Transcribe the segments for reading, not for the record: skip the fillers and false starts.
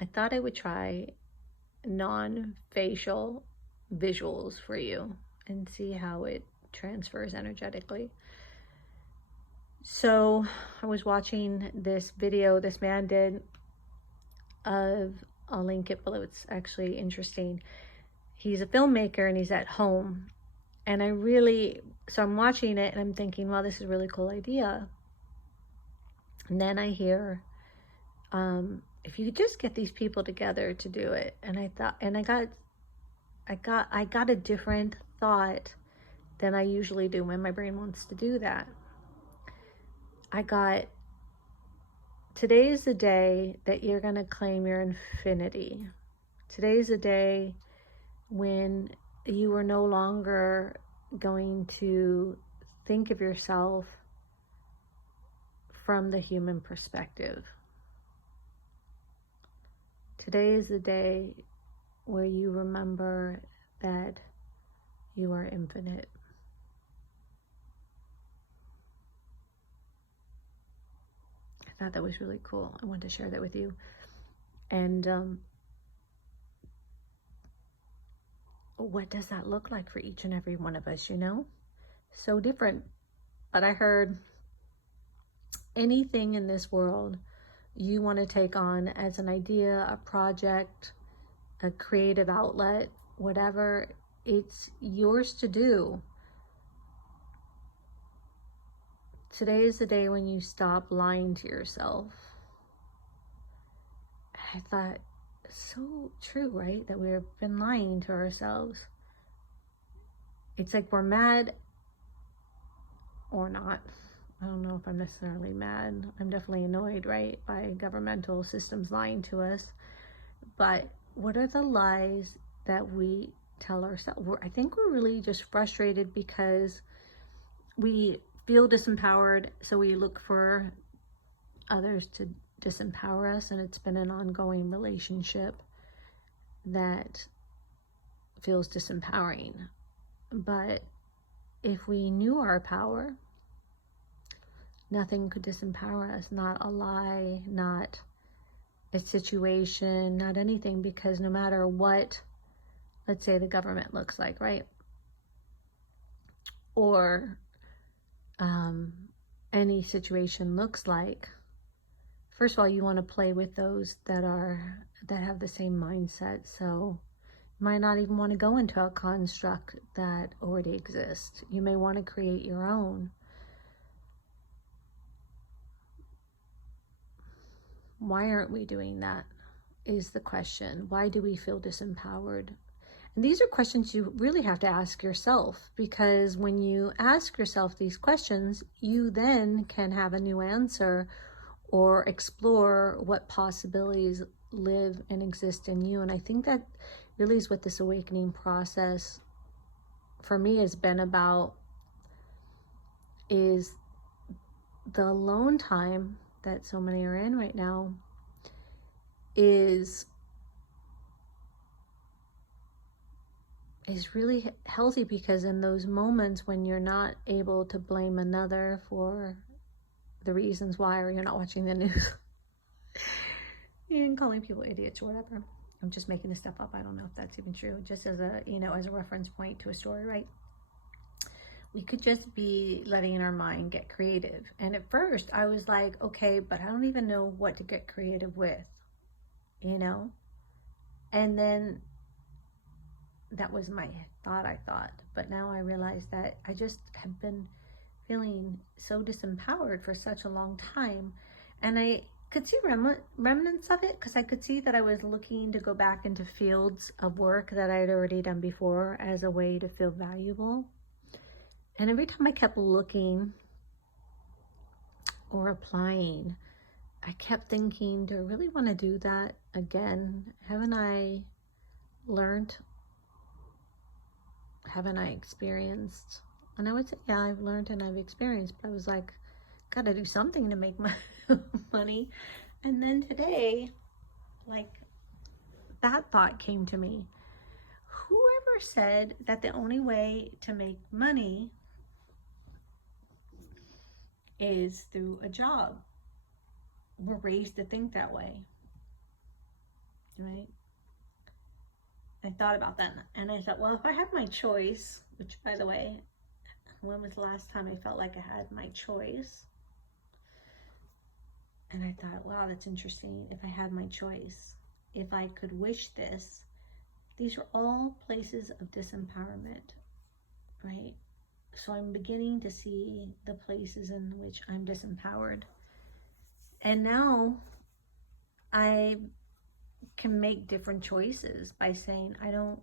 I thought I would try non-facial visuals for you and see how it transfers energetically. So I was watching this video this man did of, I'll link it below, it's actually interesting. He's a filmmaker and he's at home. And so I'm watching it and I'm thinking, well, this is a really cool idea. And then I hear, if you could just get these people together to do it. And I thought, and I got a different thought than I usually do when my brain wants to do that. I got, today is the day that you're going to claim your infinity. Today is the day when you are no longer going to think of yourself from the human perspective. Today is the day where you remember that you are infinite. I thought that was really cool. I wanted to share that with you. And what does that look like for each and every one of us, you know? So different. But I heard anything in this world you want to take on as an idea, a project, a creative outlet, whatever, it's yours to do. Today is the day when you stop lying to yourself. I thought, so true, right? That we've been lying to ourselves. It's like we're mad or not. I don't know if I'm necessarily mad. I'm definitely annoyed, right, by governmental systems lying to us. But what are the lies that we tell ourselves? I think we're really just frustrated because we feel disempowered, so we look for others to disempower us, and it's been an ongoing relationship that feels disempowering. But if we knew our power, nothing could disempower us, not a lie, not a situation, not anything, because no matter what, let's say the government looks like, right? Or any situation looks like, first of all, you want to play with those that have the same mindset. So you might not even want to go into a construct that already exists. You may want to create your own. Why aren't we doing that is the question. Why do we feel disempowered? And these are questions you really have to ask yourself, because when you ask yourself these questions, you then can have a new answer or explore what possibilities live and exist in you. And I think that really is what this awakening process for me has been about, is the alone time that so many are in right now is really healthy, because in those moments when you're not able to blame another for the reasons why, or you're not watching the news and calling people idiots or whatever. I'm just making this stuff up. I don't know if that's even true. Just as a, as a reference point to a story, right? We could just be letting our mind get creative. And at first I was like, okay, but I don't even know what to get creative with, And then that was my thought. But now I realize that I just have been feeling so disempowered for such a long time. And I could see remnants of it, because I could see that I was looking to go back into fields of work that I had already done before as a way to feel valuable. And every time I kept looking or applying, I kept thinking, do I really want to do that again? Haven't I learned? Haven't I experienced? And I would say, yeah, I've learned and I've experienced, but I was like, gotta do something to make my money. And then today, like, that thought came to me. Whoever said that the only way to make money is through a job? We're raised to think that way. right? I thought about that, and I thought, well, if I have my choice, which, by the way, when was the last time I felt like I had my choice? And I thought, wow, that's interesting. If I had my choice, if I could wish this, these are all places of disempowerment, right? So I'm beginning to see the places in which I'm disempowered. And now I can make different choices by saying, I don't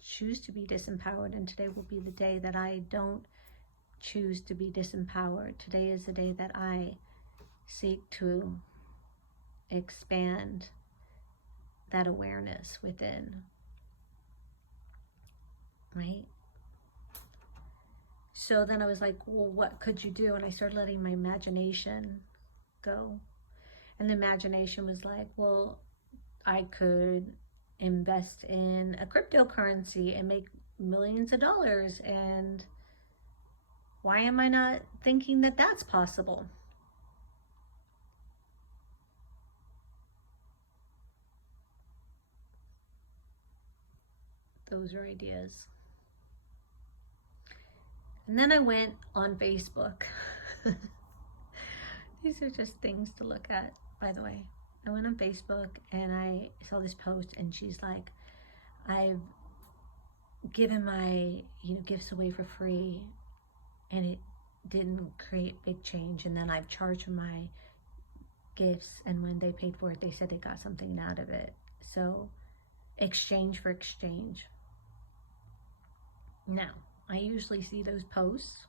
choose to be disempowered, and today will be the day that I don't choose to be disempowered. Today is the day that I seek to expand that awareness within, right? So then I was like, well, what could you do? And I started letting my imagination go. And the imagination was like, well, I could invest in a cryptocurrency and make millions of dollars. And why am I not thinking that that's possible? Those are ideas. And then I went on Facebook. These are just things to look at, by the way. I went on Facebook and I saw this post, and she's like, I've given my gifts away for free and it didn't create big change, and then I've charged for my gifts, and when they paid for it they said they got something out of it. So exchange for exchange. Now I usually see those posts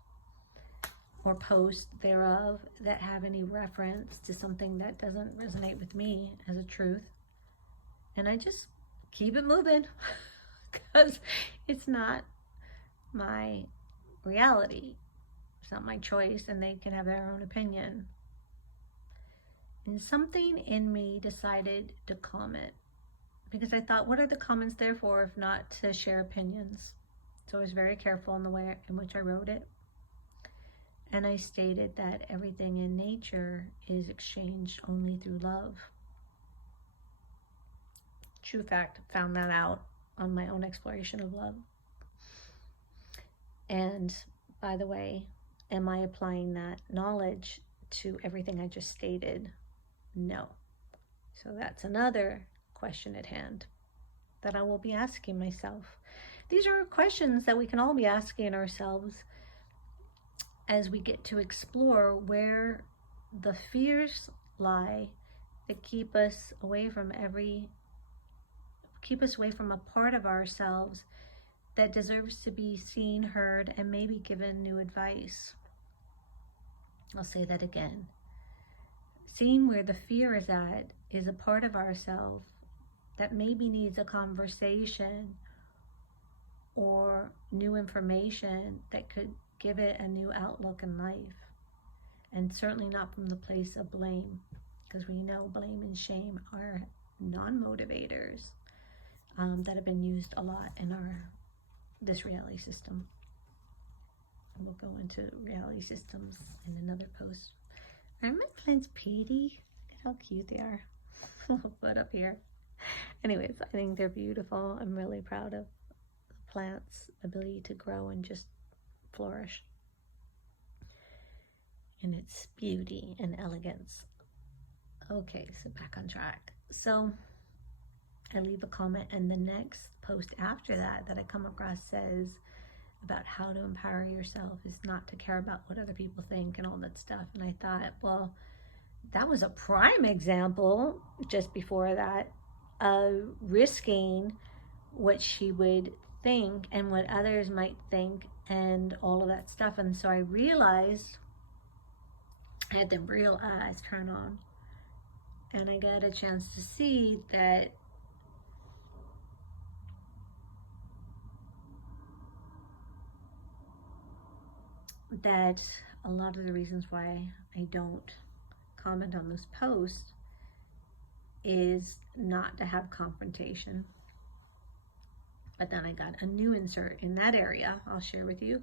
or posts thereof that have any reference to something that doesn't resonate with me as a truth, and I just keep it moving because it's not my reality, it's not my choice, and they can have their own opinion. And something in me decided to comment, because I thought, what are the comments there for if not to share opinions? So I was very careful in the way in which I wrote it. And I stated that everything in nature is exchanged only through love. True fact, found that out on my own exploration of love. And by the way, am I applying that knowledge to everything I just stated? No. So that's another question at hand that I will be asking myself. These are questions that we can all be asking ourselves as we get to explore where the fears lie that keep us away from a part of ourselves that deserves to be seen, heard, and maybe given new advice. I'll say that again. Seeing where the fear is at is a part of ourselves that maybe needs a conversation or new information that could give it a new outlook in life. And certainly not from the place of blame, because we know blame and shame are non-motivators that have been used a lot in this reality system. We'll go into reality systems in another post. Aren't my plants pretty? Look at how cute they are. I'll put up here. Anyways, I think they're beautiful. I'm really proud of the plants' ability to grow and just flourish in its beauty and elegance. Okay, so back on track. So I leave a comment, and the next post after that I come across says about how to empower yourself is not to care about what other people think and all that stuff. And I thought, well, that was a prime example just before that of risking what she would think and what others might think and all of that stuff. And so I realized, I had the real eyes turn on, and I got a chance to see that a lot of the reasons why I don't comment on those posts is not to have confrontation. But then I got a new insert in that area I'll share with you,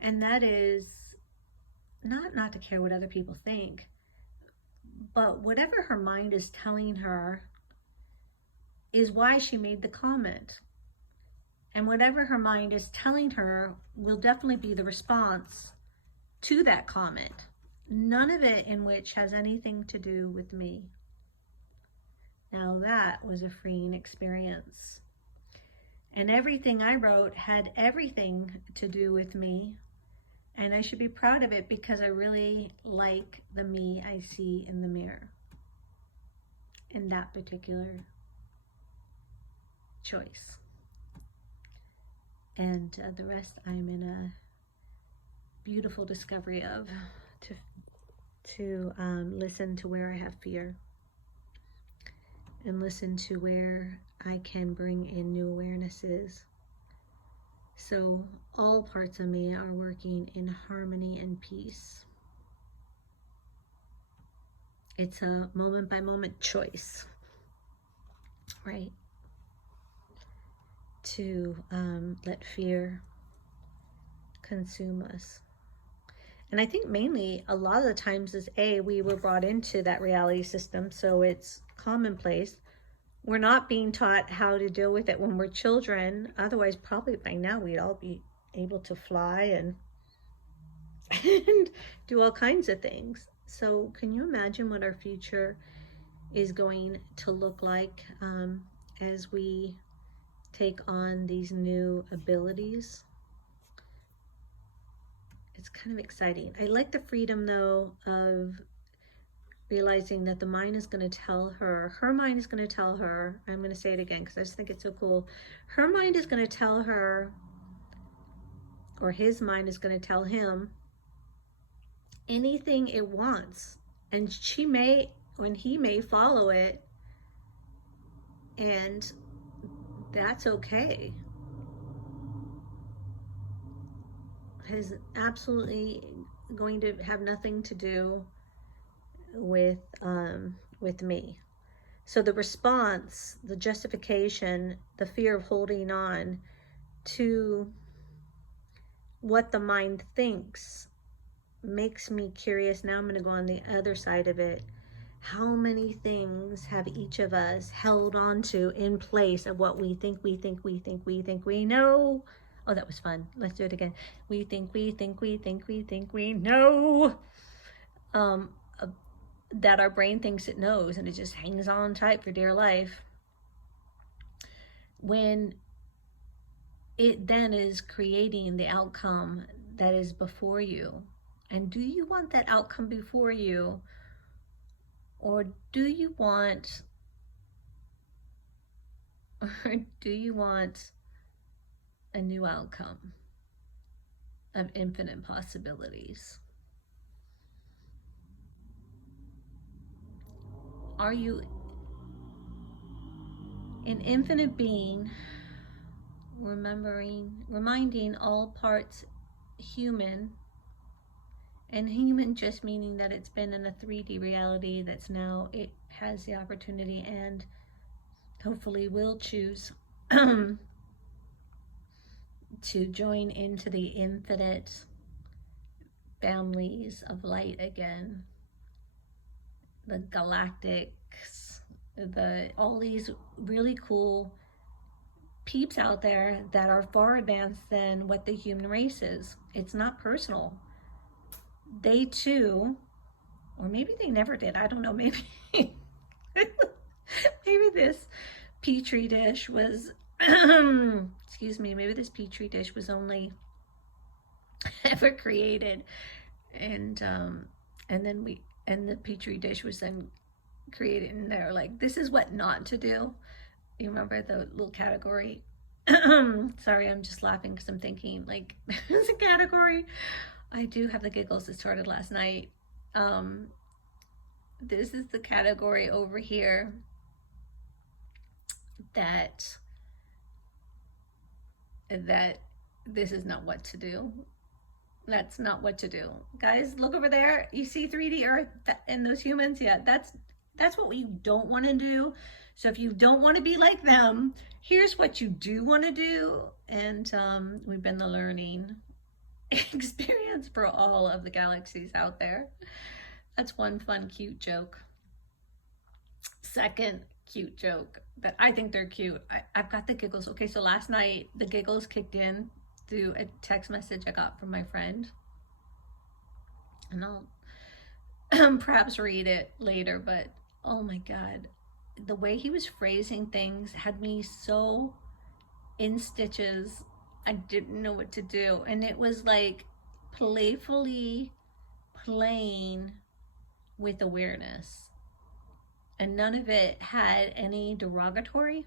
and that is not to care what other people think, but whatever her mind is telling her is why she made the comment. And whatever her mind is telling her will definitely be the response to that comment. None of it in which has anything to do with me. Now that was a freeing experience. And everything I wrote had everything to do with me. And I should be proud of it because I really like the me I see in the mirror in that particular choice. And the rest I'm in a beautiful discovery of, to listen to where I have fear and listen to where I can bring in new awarenesses. So all parts of me are working in harmony and peace. It's a moment by moment choice, right? To let fear consume us. And I think mainly a lot of the times is we were brought into that reality system, so it's commonplace. We're not being taught how to deal with it when we're children. Otherwise, probably by now we'd all be able to fly and do all kinds of things. So can you imagine what our future is going to look like as we take on these new abilities? It's kind of exciting. I like the freedom though of realizing that the mind is going to tell her, mind is going to tell her, I'm going to say it again because I just think it's so cool. Her mind is going to tell her, or his mind is going to tell him anything it wants. And she may, when he may follow it, and that's okay. It is absolutely going to have nothing to do with me. So the response, the justification, the fear of holding on to what the mind thinks makes me curious. Now I'm going to go on the other side of it. How many things have each of us held on to in place of what we think we know? Oh, that was fun. Let's do it again. We think we know. That our brain thinks it knows, and it just hangs on tight for dear life. When it then is creating the outcome that is before you. And do you want that outcome before you? Or do you want a new outcome of infinite possibilities? Are you an infinite being, reminding all parts human, and human just meaning that it's been in a 3D reality that's now, it has the opportunity and hopefully will choose to join into the infinite families of light again. The galactics, all these really cool peeps out there that are far advanced than what the human race is. It's not personal. They too, or maybe they never did, I don't know, maybe maybe this petri dish was excuse me, maybe this petri dish was only ever created, and then the petri dish was then created, and they're like, this is what not to do. You remember the little category? Sorry, I'm just laughing because I'm thinking, like, there's a category. I do have the giggles that started last night. This is the category over here that this is not what to do. That's not what to do. Guys, look over there. You see 3D Earth and those humans? Yeah, that's what we don't want to do. So if you don't want to be like them, here's what you do want to do. And we've been the learning experience for all of the galaxies out there. That's one fun, cute joke. Second, cute joke that I think they're cute. I've got the giggles. Okay, so last night the giggles kicked in through a text message I got from my friend. And I'll perhaps read it later, but oh my God, the way he was phrasing things had me so in stitches. I didn't know what to do. And it was like playfully playing with awareness. And none of it had any derogatory,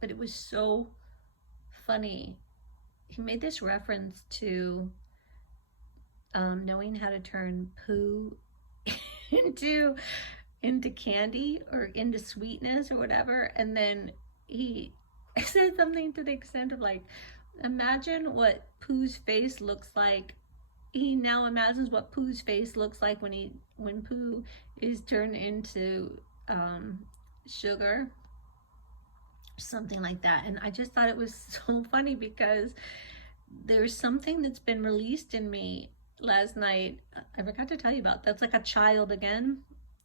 but it was so funny. He made this reference to knowing how to turn poo into candy or into sweetness or whatever. And then he said something to the extent of like, imagine what Pooh's face looks like. He now imagines what Pooh's face looks like when Pooh is turned into sugar, something like that. And I just thought it was so funny because there's something that's been released in me last night. I forgot to tell you about. That's like a child again.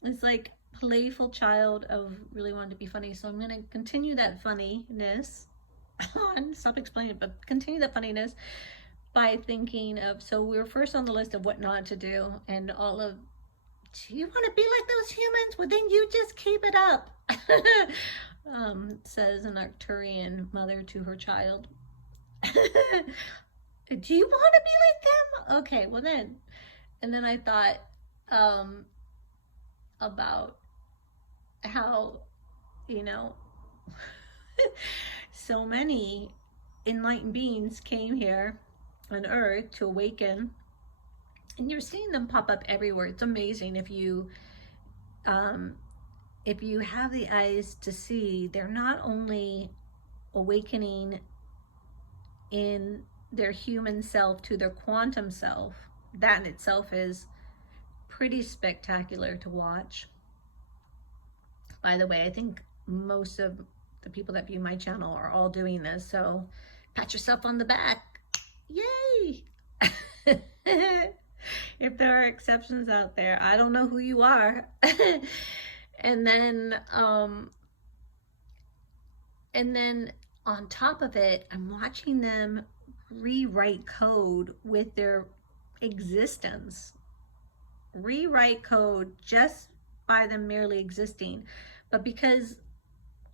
It's like playful child of really wanting to be funny. So I'm going to continue that funniness. Stop explaining, but continue that funniness by thinking of, so we were first on the list of what not to do, and all of, do you want to be like those humans? Well, then you just keep it up. Says an Arcturian mother to her child. Do you want to be like them? Okay, well then. And then I thought about how, you know, so many enlightened beings came here on Earth to awaken, and you're seeing them pop up everywhere. It's amazing. If you have the eyes to see, they're not only awakening in their human self to their quantum self. That in itself is pretty spectacular to watch. By the way, I think most of the people that view my channel are all doing this, so pat yourself on the back. Yay! If there are exceptions out there, I don't know who you are. And then on top of it, I'm watching them rewrite code with their existence. Rewrite code just by them merely existing. But because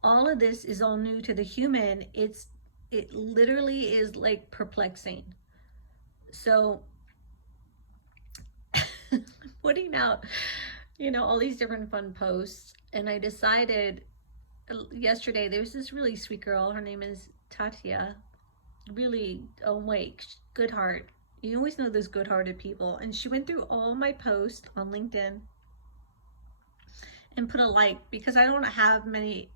all of this is all new to the human, it literally is like perplexing. So putting out, you know, all these different fun posts, and I decided yesterday, there's this really sweet girl, her name is Tatia, really awake, good heart. You always know those good-hearted people. And she went through all my posts on LinkedIn and put a like, because I don't have many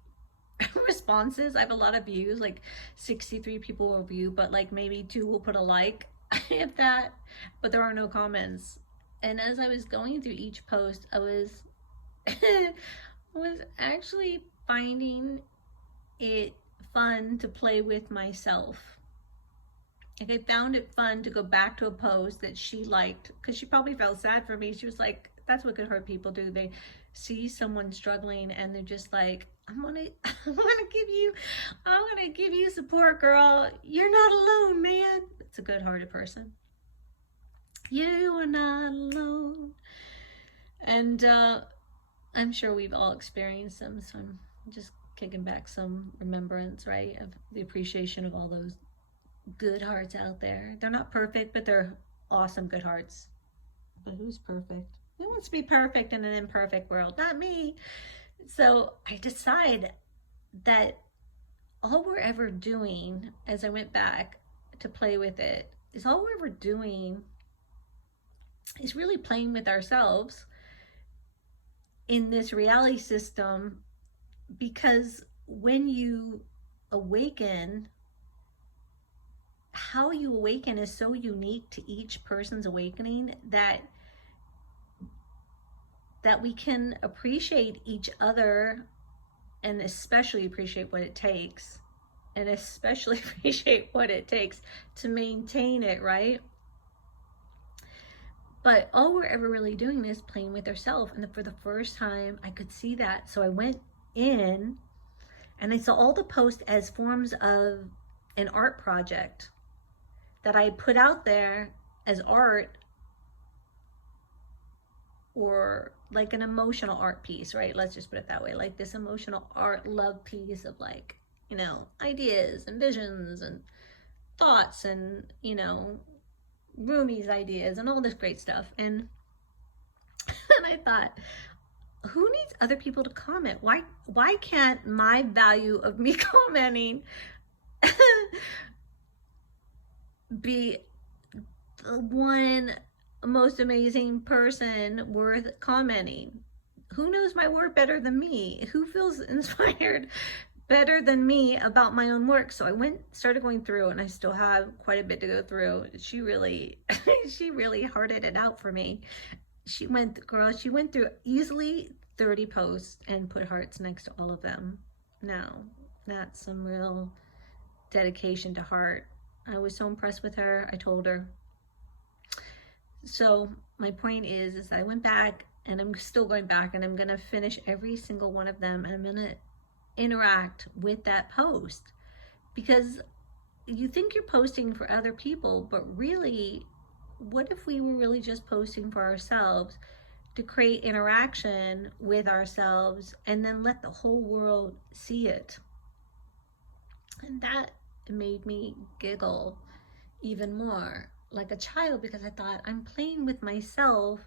responses. I have a lot of views, like 63 people will view, but like maybe 2 will put a like, if that, but there are no comments. And as I was going through each post, I was was actually finding it fun to play with myself. Like, I found it fun to go back to a post that she liked, because she probably felt sad for me. She was like, that's what good-hearted people do. They see someone struggling and they're just like, I'm gonna give you support, girl. You're not alone, man. It's a good-hearted person. You are not alone. And I'm sure we've all experienced them, so I'm just kicking back some remembrance, right, of the appreciation of all those good hearts out there. They're not perfect, but they're awesome good hearts. But who's perfect? Who wants to be perfect in an imperfect world? Not me. So I decide that all we're ever doing, as I went back to play with it, is all we're ever doing is really playing with ourselves in this reality system. Because when you awaken, how you awaken is so unique to each person's awakening that we can appreciate each other, and especially appreciate what it takes, and especially appreciate what it takes to maintain it, right? But all we're ever really doing is playing with ourselves. And for the first time, I could see that. So I went in And I saw all the posts as forms of an art project that I put out there as art, or like an emotional art piece, right? Let's just put it that way. Like this emotional art love piece of like, you know, ideas and visions and thoughts and, you know, Rumi's ideas and all this great stuff. And and I thought, who needs other people to comment? Why can't my value of me commenting be the one most amazing person worth commenting? Who knows my work better than me? Who feels inspired better than me about my own work? So I started going through, and I still have quite a bit to go through. She really hearted it out for me. She went through easily 30 posts and put hearts next to all of them. Now, that's some real dedication to heart. I was so impressed with her. I told her. So my point is I went back, and I'm still going back, and I'm going to finish every single one of them, and I'm going to interact with that post, because you think you're posting for other people, but really, what if we were really just posting for ourselves to create interaction with ourselves and then let the whole world see it? And that made me giggle even more like a child, because I thought, I'm playing with myself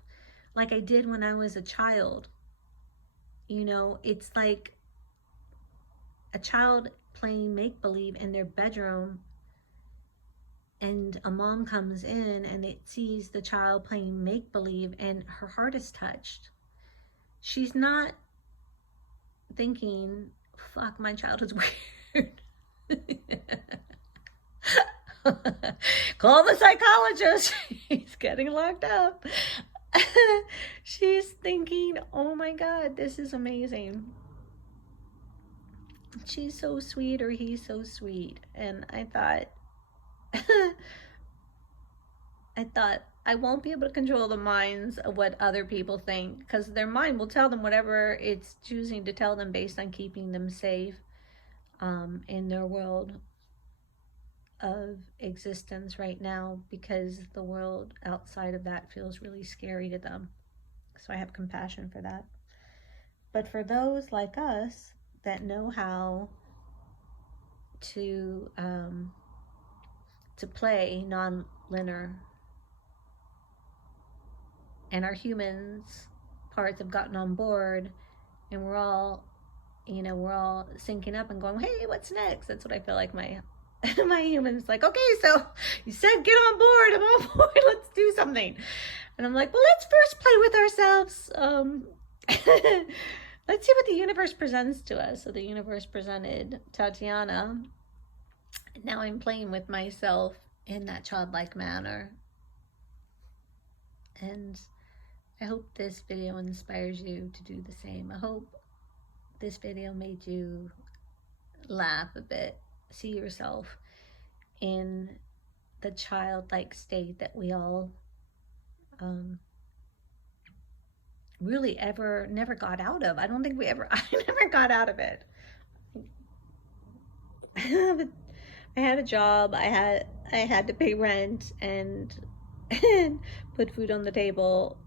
like I did when I was a child. You know, it's like a child playing make-believe in their bedroom, and a mom comes in and it sees the child playing make-believe and her heart is touched. She's not thinking, fuck, my child is weird. Call the psychologist. He's getting locked up. She's thinking, oh my God, this is amazing. She's so sweet, or he's so sweet. And I thought, I won't be able to control the minds of what other people think, because their mind will tell them whatever it's choosing to tell them based on keeping them safe in their world of existence right now, because the world outside of that feels really scary to them. So I have compassion for that. But for those like us that know how to play non-linear, and our humans parts have gotten on board, and we're all syncing up and going, hey, what's next? That's what I feel like my human's like, okay, so you said get on board, I'm on board, let's do something. And I'm like, well, let's first play with ourselves. Let's see what the universe presents to us. So the universe presented Tatiana. Now I'm playing with myself in that childlike manner. And I hope this video inspires you to do the same. I hope this video made you laugh a bit, see yourself in the childlike state that we all really never got out of. I don't think I never got out of it. I had a job, I had to pay rent and put food on the table,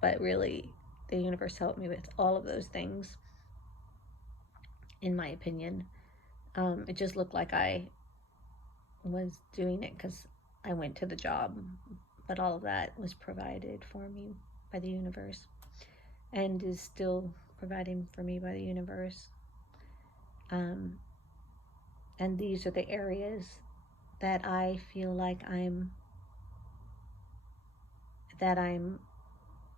but really the universe helped me with all of those things, in my opinion. It just looked like I was doing it because I went to the job, but all of that was provided for me by the universe, and is still providing for me by the universe. And these are the areas that I feel like I'm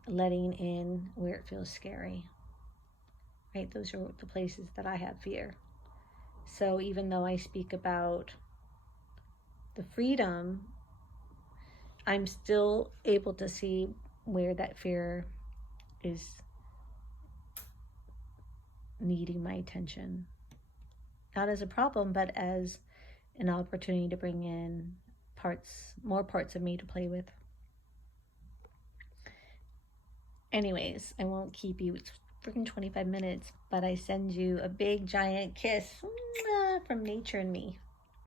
letting in where it feels scary, right? Those are the places that I have fear. So even though I speak about the freedom, I'm still able to see where that fear is needing my attention. Not as a problem, but as an opportunity to bring in more parts of me to play with. Anyways, I won't keep you freaking 25 minutes, but I send you a big giant kiss from nature and me.